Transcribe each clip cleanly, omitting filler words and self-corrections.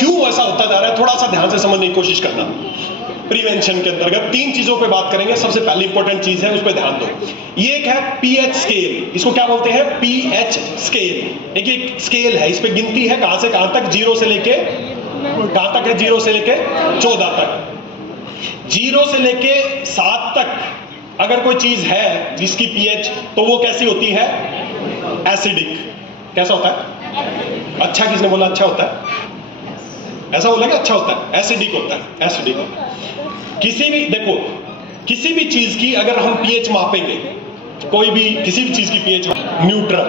क्यों ऐसा होता जा रहा है, थोड़ा सा ध्यान से समझने की कोशिश करना। प्रिवेंशन के अंतर्गत 3 चीजों पे बात करेंगे। सबसे पहली इंपॉर्टेंट चीज है, उस पर ध्यान दो। ये एक है पीएच स्केल, इसको क्या बोलते हैं, पीएच स्केल। एक स्केल है, इस पे गिनती है कहां से कहां तक, 0 से लेके कहां तक है, 0 से लेके 14 तक। 0 से लेके 7 तक अगर कोई चीज है जिसकी पीएच, तो वो कैसी होती है, एसिडिक। कैसा होता है, अच्छा, किसने बोला अच्छा होता है, ऐसा बोला कि अच्छा होता है, एसिडिक होता है, एसिडिक होता है। किसी भी, देखो किसी भी चीज की अगर हम पीएच मापेंगे, कोई भी किसी भी चीज की पीएच न्यूट्रल,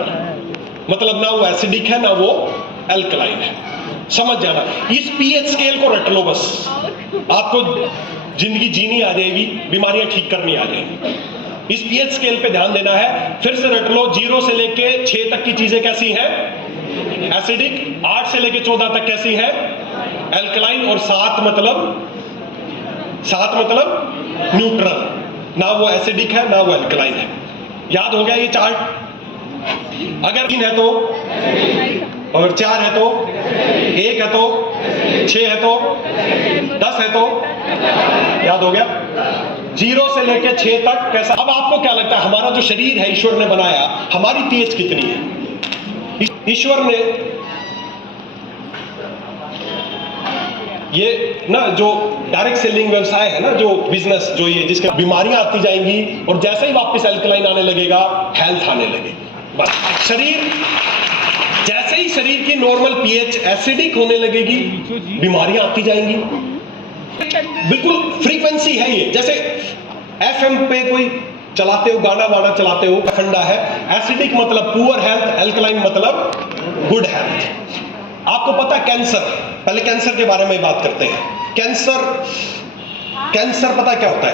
मतलब ना वो एसिडिक है ना वो एल्कलाइन है, समझ जाना। इस पीएच स्केल को रट लो, बस आपको जिंदगी जीनी आ जाएगी, बीमारियां ठीक करनी आ जाएगी। इस पीएच स्केल पे ध्यान देना है, फिर से रट लो। 0 से लेके 6 तक की चीजें कैसी हैं, एसिडिक। 8 से लेके 14 तक कैसी है, एल्कलाइन। और 7 मतलब न्यूट्रल, ना वो एसिडिक है ना वो एल्कलाइन है। याद हो गया ये चार्ट। अगर 3 है तो, और 4 है तो, 1 है तो, 6 है तो, 10 है तो, याद हो गया। 0 से लेके 6 तक कैसा। अब आपको क्या लगता है, हमारा जो शरीर है ईश्वर ने बनाया, हमारी पीएच कितनी है? ईश्वर ने ये ना जो डायरेक्ट सेलिंग व्यवसाय है ना, जो बिजनेस, जो ये जिसके बीमारियां आती जाएंगी और जैसे ही वापस एल्कलाइन आने लगेगा, हेल्थ आने लगेगी। बस शरीर, जैसे ही शरीर की नॉर्मल पीएच एसिडिक होने लगेगी, बीमारियां आती जाएंगी। बिल्कुल फ्रीक्वेंसी है ये। जैसे एफएम पे कोई चलाते हो, गाना वाना चलाते हो, फंडा है, एसिडिक मतलब पुअर हेल्थ, एल्कलाइन मतलब गुड हेल्थ। आपको पता है कैंसर, पहले कैंसर के बारे में बात करते हैं। कैंसर पता क्या होता है,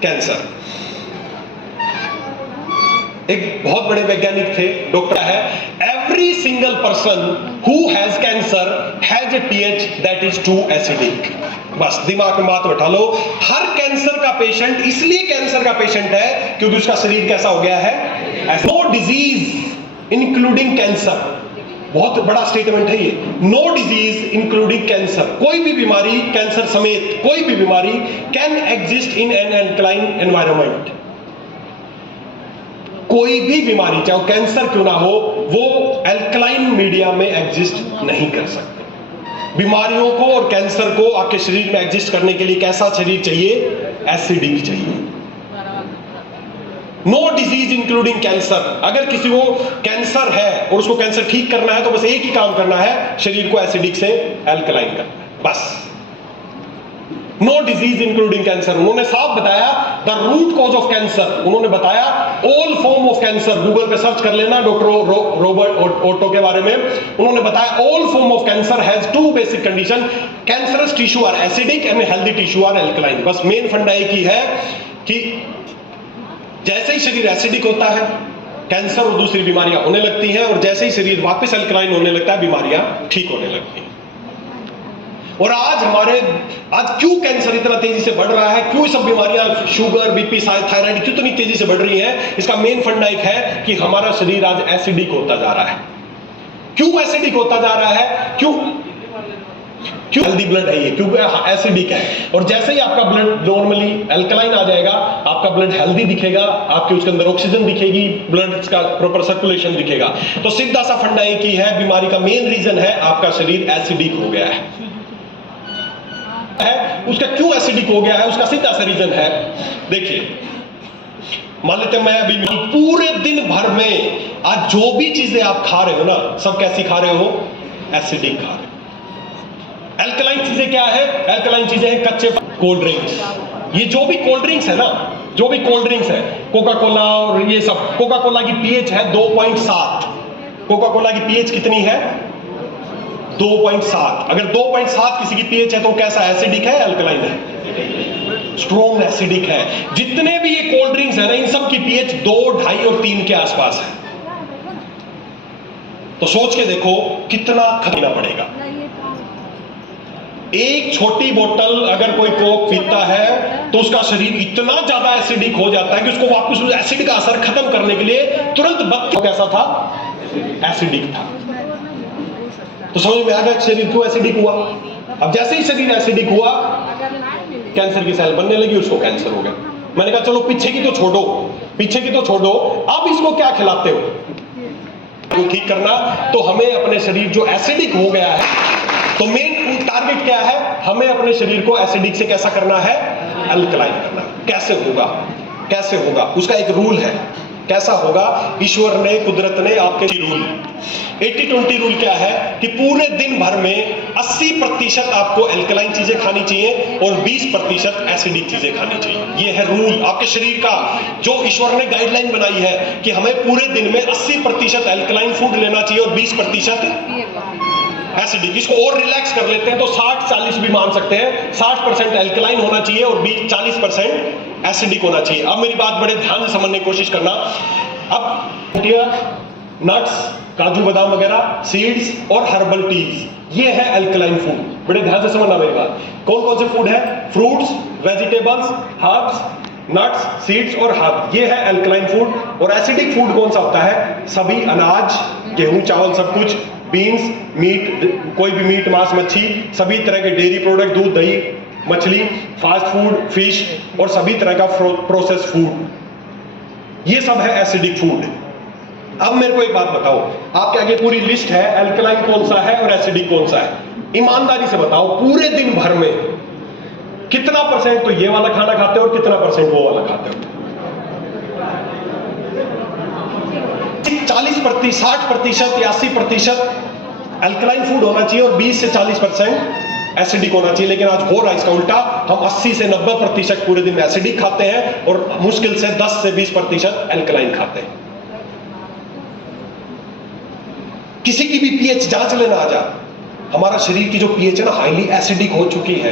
कैंसर एक बहुत बड़े वैज्ञानिक थे, डॉक्टर है। Every single person who has cancer has a pH that is too acidic. बस दिमाग में बात बैठा लो। हर कैंसर का पेशेंट इसलिए कैंसर का पेशेंट है क्योंकि उसका शरीर कैसा हो गया है। नो डिजीज इंक्लूडिंग कैंसर, बहुत बड़ा स्टेटमेंट है ये। नो डिजीज इंक्लूडिंग कैंसर, कोई भी बीमारी, कैंसर समेत कोई भी बीमारी can exist in an alkaline environment. कोई भी बीमारी, चाहे कैंसर क्यों ना हो, वो एल्कलाइन मीडिया में एग्जिस्ट नहीं कर सकते। बीमारियों को और कैंसर को आपके शरीर में एग्जिस्ट करने के लिए कैसा शरीर चाहिए, एसिडिक चाहिए। No disease including cancer. अगर किसी को कैंसर है और उसको कैंसर ठीक करना है तो बस एक ही काम करना है, शरीर को एसिडिक से एल्कलाइन करना है, बस। No disease including cancer. उन्होंने साफ बताया the root cause of cancer. उन्होंने बताया all form of cancer, Google पे सर्च कर लेना डॉक्टर रॉबर्ट ओटो के बारे में। उन्होंने बताया all form of cancer has 2 basic condition, cancerous tissue are acidic and healthy tissue are alkaline. बस मेन फंडा एक ही है कि जैसे ही शरीर एसिडिक होता है, कैंसर और दूसरी बीमारियां होने लगती हैं, और जैसे ही शरीर वापस अल्कलाइन होने लगता है, बीमारियां ठीक होने लगती हैं। और आज क्यों कैंसर इतना तेजी से बढ़ रहा है, क्यों सब बीमारियां, शुगर, बीपी, थायराइड क्यों इतनी तेजी से बढ़ रही है? इसका मेन फंडा एक है कि हमारा शरीर आज एसिडिक होता जा रहा है। क्यों एसिडिक होता जा रहा है? क्यों हेल्दी ब्लड है ये, क्योंकि एसिडिक है। और जैसे ही आपका ब्लड नॉर्मली अल्कलाइन आ जाएगा, आपका ब्लड हेल्दी दिखेगा, आपके उसके अंदर ऑक्सीजन दिखेगी, ब्लड का प्रॉपर सर्कुलेशन दिखेगा। तो सीधा सा फंडा एक ही है, बीमारी का मेन रीजन है आपका शरीर एसिडिक हो गया है। उसका क्यों एसिडिक हो गया है, उसका सीधा सा रीजन है। देखिए, मान लेते हैं मैं अभी पूरे दिन भर में आज जो भी चीजें आप खा रहे हो ना, सब कैसी खा रहे हो, एसिडिक खा रहे हो। एल्कलाइन चीजें क्या है? एल्कलाइन चीजें हैं कच्चे कोल्ड ड्रिंक्स। ये जो भी कोल्ड ड्रिंक्स है ना, जो भी कोल्ड ड्रिंक्स है, कोका कोला और ये सब, कोका कोला की पीएच है 2.7। कोका कोला की पीएच कितनी है? 2.7। अगर 2.7 किसी की पीएच है तो कैसा, एसिडिक है, अल्कलाइन है? स्ट्रॉन्ग एसिडिक है। जितने भी ये कोल्ड ड्रिंक्स है ना, इन सब की पीएच 2, 2.5 और 3 के आसपास है। तो सोच के देखो कितना खरीदना पड़ेगा। एक छोटी बोतल अगर कोई कोक पीता है तो उसका शरीर इतना ज्यादा एसिडिक हो जाता है कि उसको वापस उस एसिड का असर खत्म करने के लिए तुरंत कैसा था, एसिडिक था। तो समझ में आ गया शरीर क्यों एसिडिक हुआ। अब जैसे ही शरीर एसिडिक हुआ, कैंसर की सेल बनने लगी, उसको कैंसर हो गया। मैंने कहा चलो पीछे की तो छोड़ो, पीछे की तो छोड़ो, अब इसको क्या खिलाते हो तो ठीक करना। तो हमें अपने शरीर जो एसिडिक हो गया है, तो मेन टारगेट क्या है, हमें अपने शरीर को एसिडिक से कैसा करना है, अल्कलाइन करना। कैसे होगा, कैसे होगा, उसका एक रूल है। कैसा होगा, ईश्वर ने, कुदरत ने आपके रूल 80-20 रूल क्या है कि पूरे दिन भर में 80% आपको अल्कलाइन चीजें खानी चाहिए और 20% एसिडिक चीजें खानी चाहिए। ये है रूल आपके शरीर का, जो ईश्वर ने गाइडलाइन बनाई है कि हमें पूरे दिन में 80% अल्कलाइन फूड लेना चाहिए और 20% एसिडिक। इसको और रिलैक्स कर लेते हैं तो 60-40 भी मान सकते हैं। 60% अल्कलाइन होना चाहिए और 40% एसिडिक होना चाहिए। अब मेरी बात बड़े ध्यान से समझने की कोशिश करना। अब नट्स, काजू बादाम वगैरह, सीड्स और हर्बल टीज, ये है अल्कलाइन फूड। बड़े ध्यान से समझना मेरी बात। कौन कौन से फूड है, fruits, vegetables, herbs, nuts, seeds और हर्ब, ये है अल्कलाइन फूड। और एसिडिक फूड कौन सा होता है, सभी अनाज, गेहूं, चावल, सब कुछ, बीन्स, मीट, कोई भी मीट, मांस, मच्छी, सभी तरह के डेयरी प्रोडक्ट, दूध, दही, मछली, फास्ट फूड, फिश और सभी तरह का प्रोसेस फूड, ये सब है एसिडिक फूड। अब मेरे को एक बात बताओ, आपके आगे पूरी लिस्ट है, अल्कलाइन कौन सा है और एसिडिक कौन सा है। ईमानदारी से बताओ, पूरे दिन भर में कितना परसेंट तो ये वाला खाना खाते हो और कितना परसेंट वो वाला खाते हो। 40%, 60% या 80% अल्कलाइन फूड होना चाहिए और 20 से 40% एसिडिक होना चाहिए। लेकिन आज हो रहा है इसका उल्टा, हम 80 से 90% पूरे दिन एसिडिक खाते हैं और मुश्किल से 10 से 20% अल्कलाइन खाते हैं। किसी की भी पीएच जांच लेना आ जा, हमारा शरीर की जो पीएच है ना, हाईली एसिडिक हो चुकी है।